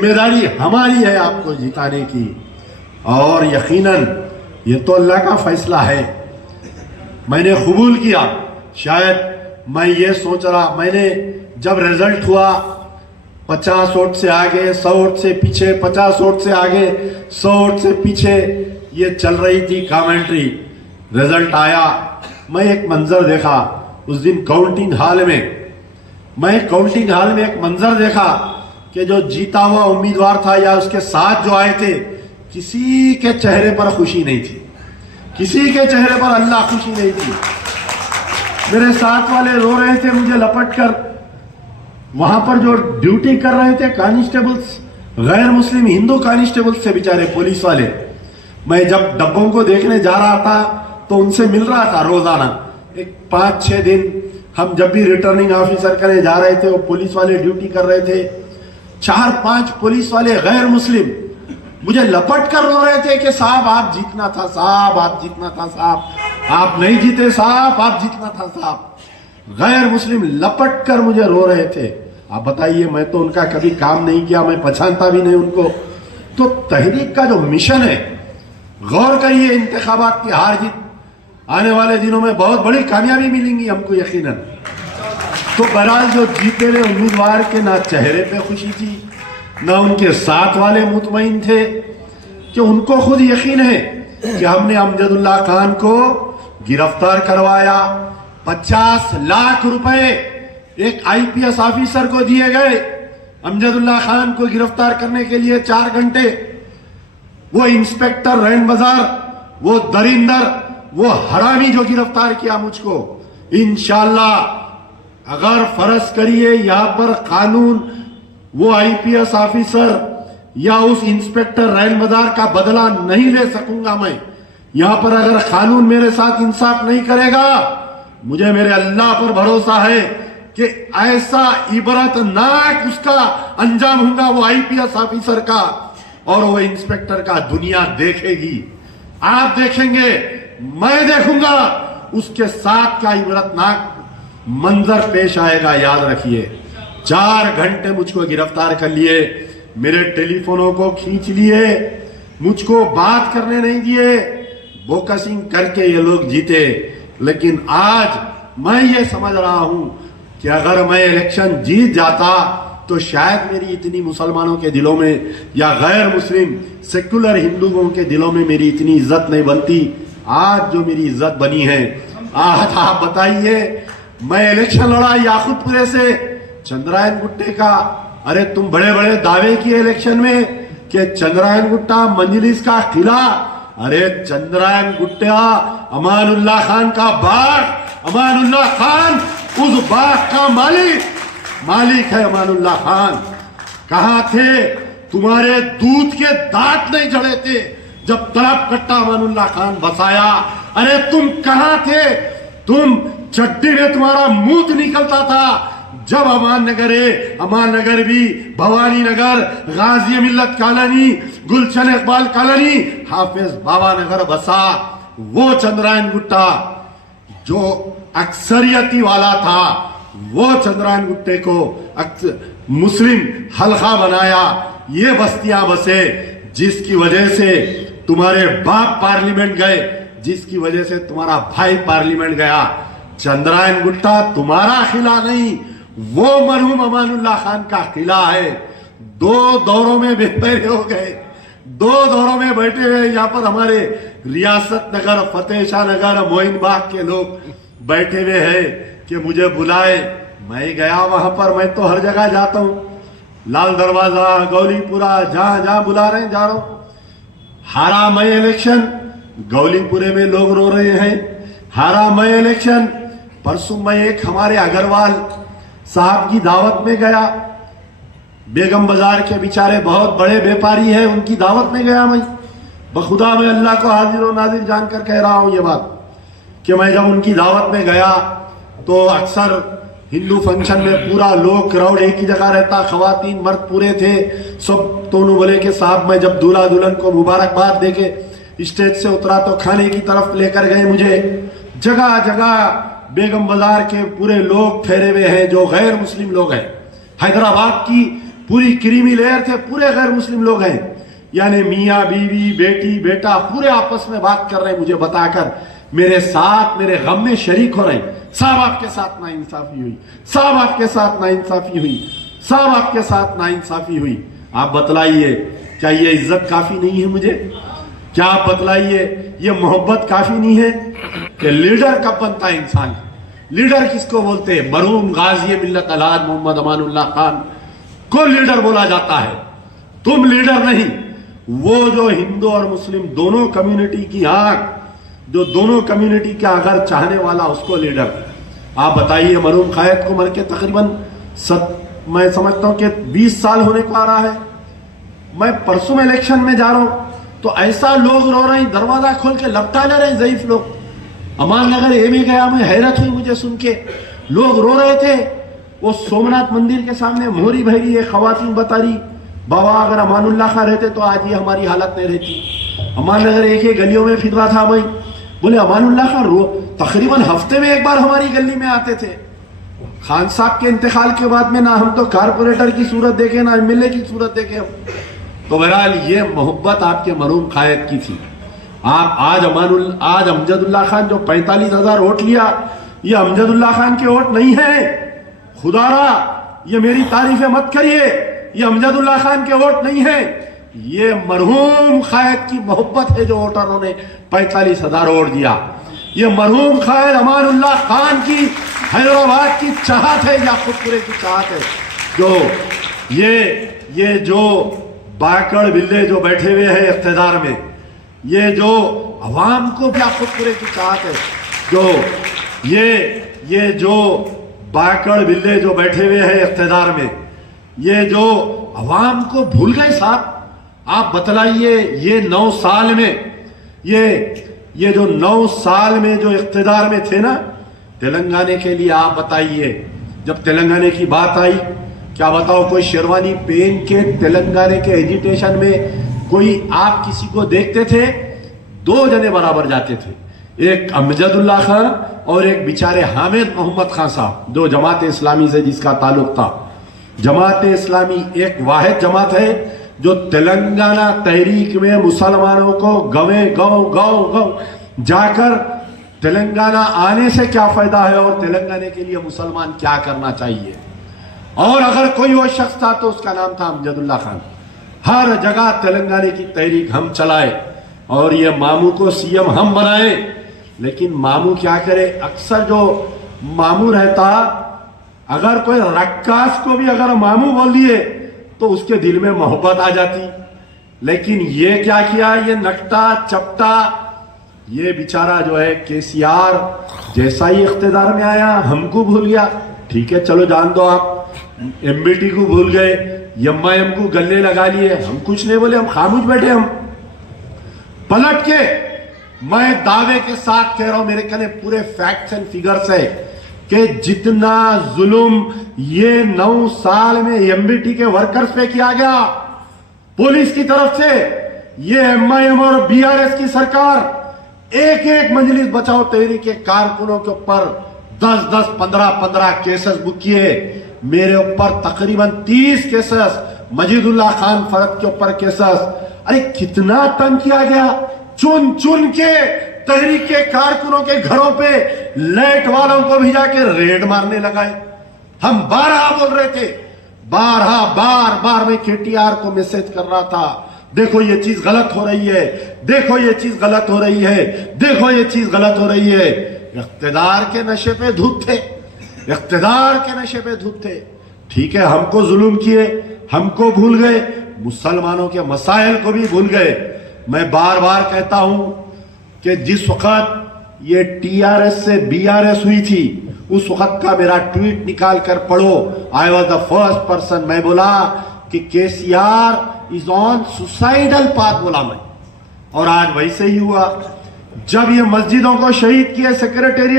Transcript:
ذمہ داری ہماری ہے آپ کو جتانے کی، اور یقیناً یہ تو اللہ کا فیصلہ ہے۔ میں نے قبول کیا، شاید میں یہ سوچ رہا، میں نے جب رزلٹ ہوا 50 ووٹ سے آگے 100 ووٹ سے پیچھے، 50 ووٹ سے آگے 100 ووٹ سے پیچھے یہ چل رہی تھی کامنٹری، رزلٹ آیا، میں ایک منظر دیکھا اس دن کاؤنٹنگ ہال میں، ایک منظر دیکھا کہ جو جیتا ہوا امیدوار تھا یا اس کے ساتھ جو آئے تھے، کسی کے چہرے پر خوشی نہیں تھی، کسی کے چہرے پر اللہ خوشی نہیں تھی۔ میرے ساتھ والے رو رہے تھے مجھے لپٹ کر، وہاں پر جو ڈیوٹی کر رہے تھے کانسٹیبلز، غیر مسلم ہندو کانسٹیبلز تھے بیچارے، پولیس والے۔ میں جب ڈبوں کو دیکھنے جا رہا تھا تو ان سے مل رہا تھا روزانہ، ایک 5-6 دن ہم جب بھی ریٹرننگ آفیسر کرنے جا رہے تھے، وہ پولیس والے ڈیوٹی کر رہے تھے، 4-5 پولیس والے غیر مسلم مجھے لپٹ کر رو رہے تھے کہ صاحب آپ جیتنا تھا، صاحب آپ جیتنا تھا، صاحب آپ نہیں جیتے، صاحب آپ جیتنا تھا، صاحب۔ غیر مسلم لپٹ کر مجھے رو رہے تھے۔ آپ بتائیے، میں تو ان کا کبھی کام نہیں کیا، میں پہچانتا بھی نہیں ان کو۔ تو تحریک کا جو مشن ہے، غور کریے، انتخابات کی ہار جیت آنے والے دنوں میں بہت بڑی کامیابی ملیں گی ہم کو یقیناً۔ تو بہرحال جو جیتے ہوئے امیدوار کے نہ چہرے پہ خوشی تھی، نہ ان کے ساتھ والے مطمئن تھے، کہ ان کو خود یقین ہے کہ ہم نے امجد اللہ خان کو گرفتار کروایا۔ 50 لاکھ روپے ایک IPS آفیسر کو دیے گئے امجد اللہ خان کو گرفتار کرنے کے لیے، 4 گھنٹے۔ وہ انسپیکٹر رین بازار، وہ درندر، وہ حرامی جو گرفتار کیا مجھ کو، انشاءاللہ اگر فرض کریے یہاں پر قانون وہ IPS آفیسر یا اس انسپیکٹر رین بازار کا بدلہ نہیں لے سکوں گا میں، یہاں پر اگر قانون میرے ساتھ انصاف نہیں کرے گا، مجھے میرے اللہ پر بھروسہ ہے کہ ایسا عبرت ناک اس کا انجام ہوگا وہ IPS آفیسر کا اور وہ انسپیکٹر کا، دنیا دیکھے گی، آپ دیکھیں گے، میں دیکھوں گا، اس کے ساتھ کا عبرت ناک منظر پیش آئے گا۔ یاد رکھیے، 4 گھنٹے مجھ کو گرفتار کر لیے، میرے ٹیلی فونوں کو کھینچ لیے، مجھ کو بات کرنے نہیں دیے، بوکسنگ کر کے یہ لوگ جیتے۔ لیکن آج میں یہ سمجھ رہا ہوں کہ اگر میں الیکشن جیت جاتا تو شاید میری اتنی مسلمانوں کے دلوں میں یا غیر مسلم سیکولر ہندوؤں کے دلوں میں میری اتنی عزت نہیں بنتی۔ آج جو میری عزت بنی ہے، آج آپ بتائیے، میں الیکشن لڑا یاقوت پورے سے چندرائن گٹے کا، ارے تم بڑے بڑے دعوے کیے الیکشن میں کہ چندرائن گٹا مجلس کا قلعہ، ارے چندرائن گٹا امان اللہ خان کا باغ، امان اللہ خان اس باغ کا مالک ہے امان اللہ خان۔ کہاں تھے؟ تمہارے دودھ کے دانت نہیں جڑے تھے جب طلب کٹا امان اللہ خان بسایا۔ ارے تم کہاں تھے؟ تم چڈی میں تمہارا منہ نکلتا تھا جب امان نگر بھی، بھوانی نگر، غازی ملت کالونی، گلشن اقبال کالونی، حافظ بابا نگر بسا۔ وہ چندرائن گٹا جو اکثریتی والا تھا، وہ چندرائن گٹے کو مسلم حلقہ بنایا۔ یہ بستیاں بسے جس کی وجہ سے تمہارے باپ پارلیمنٹ گئے، جس کی وجہ سے تمہارا بھائی پارلیمنٹ گیا۔ چندرائن گٹا تمہارا قلعہ نہیں، وہ مرحوم امان اللہ خان کا قلعہ ہے۔ 2 دوروں میں بیٹھے ہو گئے، 2 دوروں میں بیٹھے ہوئے یہاں پر ہمارے ریاست نگر، فتح شاہ نگر، موئن باغ کے لوگ بیٹھے ہوئے ہیں کہ مجھے بلائے۔ میں گیا وہاں پر، میں تو ہر جگہ جاتا ہوں، لال دروازہ، گولی پورا، جہاں بلا رہے ہیں جا رہا ہوں۔ ہارا میں الیکشن، گولی پورے میں لوگ رو رہے ہیں، ہارا میں الیکشن۔ پرسوں میں ایک ہمارے اگروال صاحب کی دعوت میں گیا، بیگم بازار کے بیچارے بہت بڑے بیپاری ہیں، ان کی دعوت میں گیا میں۔ بخدا میں اللہ کو حاضر و ناظر جان کر کہہ رہا ہوں یہ بات کہ میں جب ان کی دعوت میں گیا تو اکثر ہندو فنکشن میں پورا لوگ کراؤڈ ایک ہی جگہ رہتا، خواتین مرد پورے تھے سب۔ تو انہوں بولے کہ صاحب میں جب دولہا دلہن کو مبارکباد دے کے اسٹیج سے اترا تو کھانے کی طرف لے کر گئے مجھے۔ جگہ جگہ بیگم بازار کے پورے لوگ ٹھہرے ہوئے ہیں جو غیر مسلم لوگ ہیں، حیدرآباد کی पूरी क्रीमी लेयर थे, पूरे गैर मुस्लिम लोग हैं, यानी मियाँ बीवी बेटी बेटा पूरे आपस में बात कर रहे हैं, मुझे बताकर मेरे साथ मेरे गम में शरीक हो रहे हैं। साहब आपके साथ नाइंसाफी हुई, साहब आपके साथ नाइंसाफी हुई, साहब आपके साथ नाइंसाफी हुई। आप बतलाइए क्या ये इज्जत काफी नहीं है मुझे? क्या आप बतलाइए ये मोहब्बत काफी नहीं है कि लीडर कब बनता है इंसान? लीडर किसको बोलते हैं? मरहूम गाजी मिल्लत अलहाज मोहम्मद अमानुल्लाह खान को लीडर बोला जाता है। तुम लीडर नहीं, वो जो हिंदू और मुस्लिम दोनों कम्युनिटी की आंख, जो दोनों कम्युनिटी का अगर चाहने वाला, उसको लीडर। आप बताइए मरहूम कायद को मर के तकरीबन मैं समझता हूं कि 20 साल होने को आ रहा है। मैं परसों में इलेक्शन में जा रहा हूं तो ऐसा लोग रो रहे हैं, दरवाजा खोल के लपटा ले रहे हैं ज़ईफ लोग। अमान नगर ए में गया, मैं हैरत हुई मुझे सुन के, लोग रो रहे थे। वो सोमनाथ मंदिर के सामने मोहरी बहरी है, खवातीन बता रही बाबा अगर अमानुल्लाह खां रहते तो आज ये हमारी हालत नहीं रहती। अमान नगर एक ही गलियों में फिर रहा था, मैं बोले अमानुल्लाह खां तकरीबन हफ्ते में एक बार हमारी गली में आते थे। खान साहब के इंतकाल के बाद में ना हम तो कारपोरेटर की सूरत देखे ना एमएलए की सूरत देखे हम। तो बहरहाल ये मोहब्बत आपके मरहूम कायद की थी। आप आज अमजदुल्लाह खान जो 45,000 वोट लिया, ये अमजदुल्लाह खान के वोट नहीं है। खुदारा ये मेरी तारीफें मत करिए, ये अमजदुल्लाह खान के वोट नहीं है, ये मरहूम कायद की मोहब्बत है जो वोटरों ने 45,000 वोट दिया। ये मरहूम कायद अमानुल्लाह खान की हैदराबाद की चाहत है या खुदपुरे की चाहत है। जो ये जो बाकड़ बिल्ले जो बैठे हुए हैं इख्तिदार में, ये जो अवाम को भी खुदपुरे की चाहत है, जो ये जो बाकड़ बिल्ले जो बैठे हुए हैं इख्तिदार में, ये जो अवाम को भूल गए साहब। आप बतलाइए ये 9 साल में, ये जो 9 साल में जो इख्तिदार में थे ना तेलंगाना के लिए, आप बताइए जब तेलंगाना की बात आई, क्या बताओ कोई शेरवानी पहन के तेलंगाना के एजिटेशन में कोई आप किसी को देखते थे? 2 जने बराबर जाते थे, एक अमजदुल्लाह खान और एक बेचारे हामिद मोहम्मद खान साहब, जो जमात इस्लामी से जिसका ताल्लुक था। जमात इस्लामी एक वाहिद जमात है जो तेलंगाना तहरीक में मुसलमानों को गांव जाकर तेलंगाना आने से क्या फायदा है और तेलंगाना के लिए मुसलमान क्या करना चाहिए, और अगर कोई वो शख्स था तो उसका नाम था अमजदुल्लाह खान। हर जगह तेलंगाना की तहरीक हम चलाए और ये मामू को सीएम हम बनाए। लेकिन मामू क्या करे, अक्सर जो मामू रहता, अगर कोई रक्कास को भी अगर मामू बोल दिए तो उसके दिल में मोहब्बत आ जाती। लेकिन ये क्या किया, ये नकटा चपटा, ये बेचारा जो है केसीआर जैसा ही इख्तिदार में आया हमको भूल गया। ठीक है चलो जान दो, आप एमबीटी को भूल गए, एमआईएम को गले लगा लिए, हम कुछ नहीं बोले, हम खामोश बैठे। हम पलट के मैं दावे के साथ कह रहा हूं, मेरे कहने पूरे फैक्ट्स एंड फिगर्स है कि जितना जुल्म ये 9 साल में एमबीटी के वर्कर्स पे किया गया पुलिस की तरफ से, ये एमआईएम और बीआरएस की सरकार एक एक मजलिस बचाओ तहरीक के कारकुनों के ऊपर 10-10, 15-15 केसेस बुक किए। मेरे ऊपर तकरीबन 30 केसेस, मजीदुल्लाह खान फरद के ऊपर केसेस। अरे कितना तंग किया गया, चुन चुन के तहरीक के कारकुनों के घरों पे लाइट वालों को भी जाके रेड मारने लगाए। हम 12 बोल रहे थे, 12 बार मैं केटीआर को मैसेज कर रहा था, देखो ये चीज गलत हो रही है, देखो ये चीज गलत हो रही है, देखो ये चीज गलत हो रही है। इख्तिदार के नशे पे धूत थे, इख्तिदार के नशे पे धूत थे। ठीक है हमको जुल्म किए, हमको भूल गए, मुसलमानों के मसाइल को भी भूल गए। मैं बार बार कहता हूं कि जिस वक्त ये टीआरएस से बीआरएस हुई थी उस वक्त का मेरा ट्वीट निकाल कर पढ़ो। I was the first person, मैं बोला कि KCR is on suicidal path, बोला मैं, और आज वैसे ही हुआ। जब ये मस्जिदों को शहीद किए सेक्रेटेरिएट